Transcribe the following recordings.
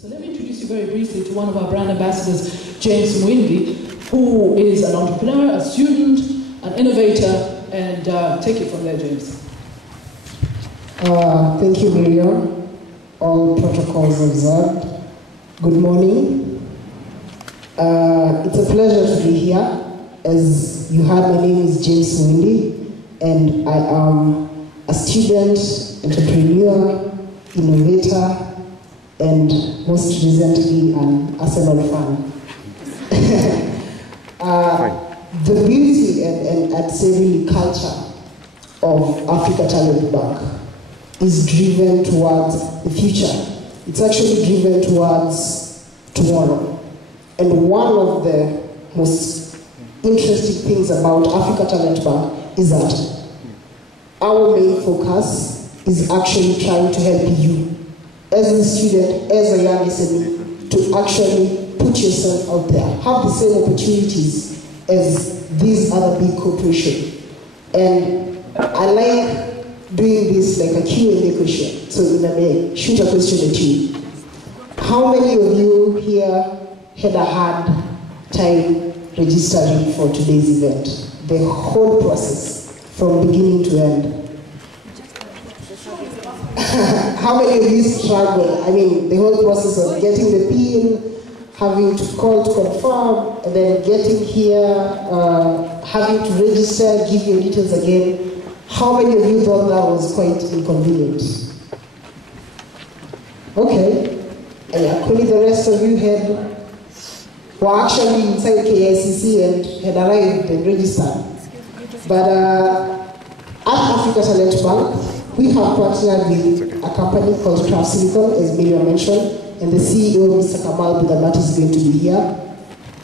So let me introduce you very briefly to one of our brand ambassadors, James Muindi, who is an entrepreneur, a student, an innovator, and take it from there, James. Thank you, Miriam. All protocols observed. Good morning. It's a pleasure to be here. As you heard, my name is James Muindi, and I am a student, entrepreneur, innovator, and most recently an Arsenal fan. The beauty and I'd say really culture of Africa Talent Bank is driven towards the future. It's actually driven towards tomorrow. And one of the most interesting things about Africa Talent Bank is that our main focus is actually trying to help you, as a student, as a young SME, to actually put yourself out there, have the same opportunities as these other big corporations. And I like doing this like a Q&A question. So in a way, shoot a question at you. How many of you here had a hard time registering for today's event? The whole process, from beginning to end. How many of you struggle? I mean, the whole process of getting the PIN, having to call to confirm, and then getting here, having to register, give your details again. How many of you thought that was quite inconvenient? Okay. Yeah, only the rest of you were actually inside KICC and had arrived and registered. But at Africa Talent Bank, we have partnered with a company called Craft Silicon, as Miriam mentioned, and the CEO, Mr. Kamal Budamati, is going to be here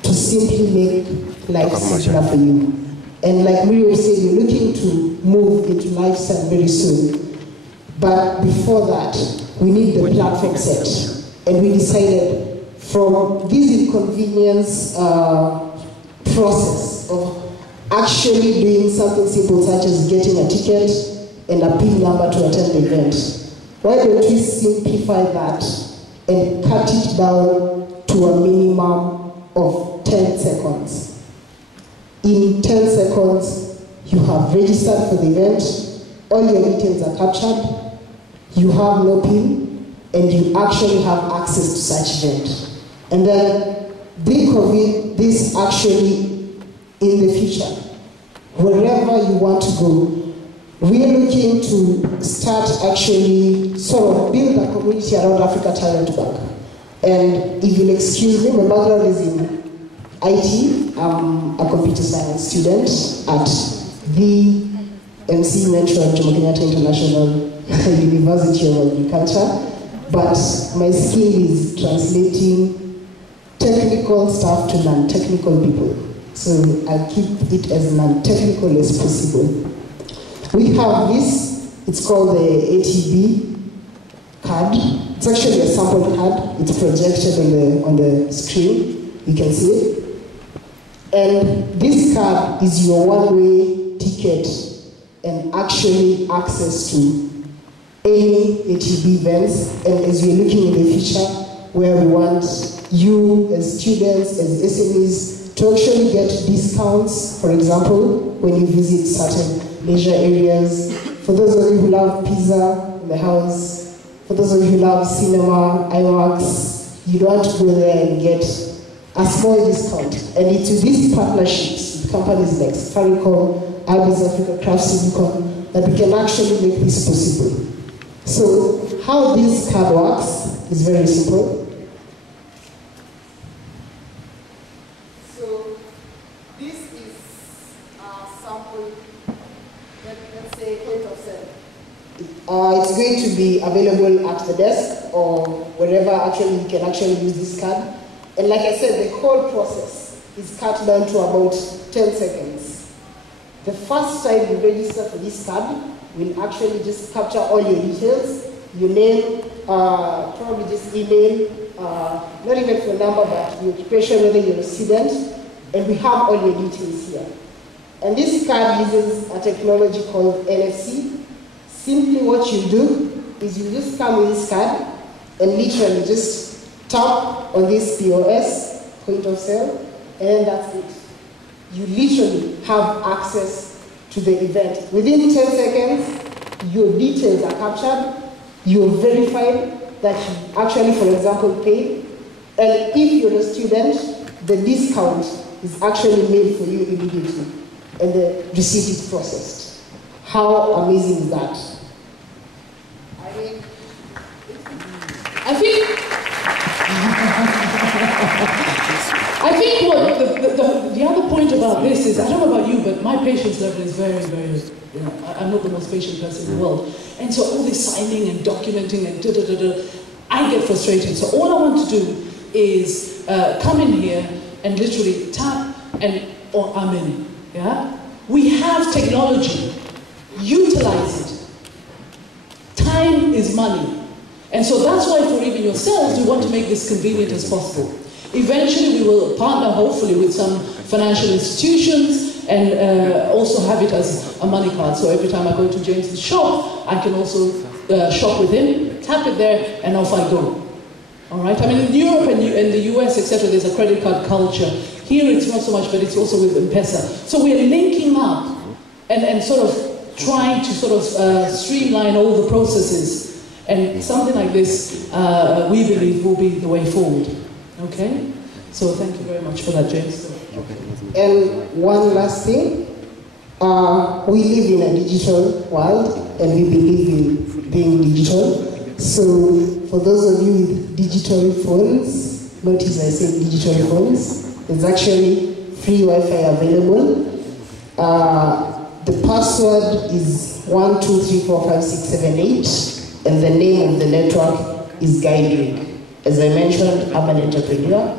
to simply make life simpler for you. And like Miriam said, we're looking to move into lifestyle very soon. But before that, we need the platform set. And we decided from this inconvenience process of actually doing something simple such as getting a ticket and a PIN number to attend the event, why don't we simplify that and cut it down to a minimum of 10 seconds. In 10 seconds, you have registered for the event, all your details are captured, you have no PIN, and you actually have access to such event. And then think of this actually in the future. Wherever you want to go, we are looking to start actually sort of build a community around Africa Talent Bank. And if you'll excuse me, my background is in IT. I'm a computer science student at the MC mentioned Jomo Kenyatta International University of Agriculture. But my skill is translating technical stuff to non-technical people. So I'll keep it as non-technical as possible. We have this, it's called the ATB card. It's actually a sample card. It's projected on the screen. You can see it. And this card is your one-way ticket and actually access to any ATB events. And as we're looking in the future, where we want you as students, as SMEs, to actually get discounts, for example, when you visit certain leisure areas. For those of you who love pizza in the house, for those of you who love cinema, IMAX, you don't want to go there and get a small discount. And it's with these partnerships with companies like Safaricom, Ibis Africa, Craft Silicon, that we can actually make this possible. So how this card works is very simple. It's going to be available at the desk or wherever actually you can actually use this card. And like I said, the whole process is cut down to about 10 seconds. The first time you register for this card, we'll actually just capture all your details, your name, probably just email, not even phone number, but your occupation, whether you're a student, and we have all your details here. And this card uses a technology called NFC. Simply what you do is you just come with this card and literally just tap on this POS, point of sale, and then that's it. You literally have access to the event. Within 10 seconds, your details are captured, you're verified that you actually, for example, paid, and if you're a student, the discount is actually made for you immediately, and the receipt is processed. How amazing is that? I think what the other point about this is, I don't know about you, but my patience level is very, very, I'm not the most patient person in the world. And so all this signing and documenting and I get frustrated. So all I want to do is come in here and literally tap and I'm in. Yeah? We have technology. Utilize it. Time is money. And so that's why for even yourselves, we want to make this convenient as possible. Eventually we will partner hopefully with some financial institutions and also have it as a money card. So every time I go to James's shop, I can also shop with him, tap it there, and off I go. All right? I mean, in Europe and the US, etc., there's a credit card culture. Here it's not so much, but it's also with M-Pesa. So we're linking up and sort of trying to sort of streamline all the processes. And something like this, we believe, will be the way forward. Okay? So thank you very much for that, James. And one last thing. We live in a digital world, and we believe in being digital. So for those of you with digital phones, notice I say digital phones, there's actually free Wi-Fi available. The password is 1234567 and the name of the network is Guide. As I mentioned, I'm an entrepreneur,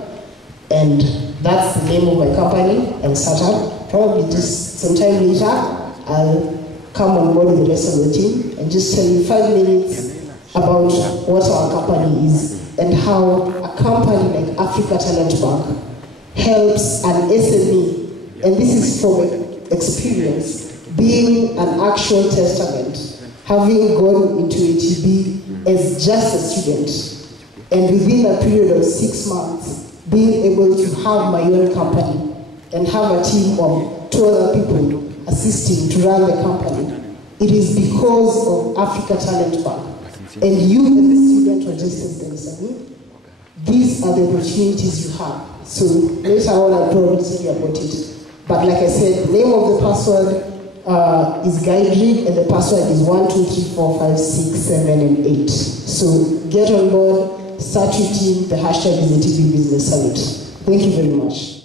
and that's the name of my company and startup. Probably just sometime later, I'll come on board with the rest of the team and just tell you 5 minutes about what our company is and how a company like Africa Talent Bank helps an SME, and this is from experience, being an actual testament, having gone into ATB as just a student, and within a period of 6 months, being able to have my own company and have a team of 2 other people assisting to run the company. It is because of Africa Talent Bank. And you as a student registered them, these are the opportunities you have. So later on I'll probably tell you about it. But like I said, the name of the password is Guide, and the password is 1234567 and 8. So get on board, start your team, the hashtag is ATB Business Summit. Thank you very much.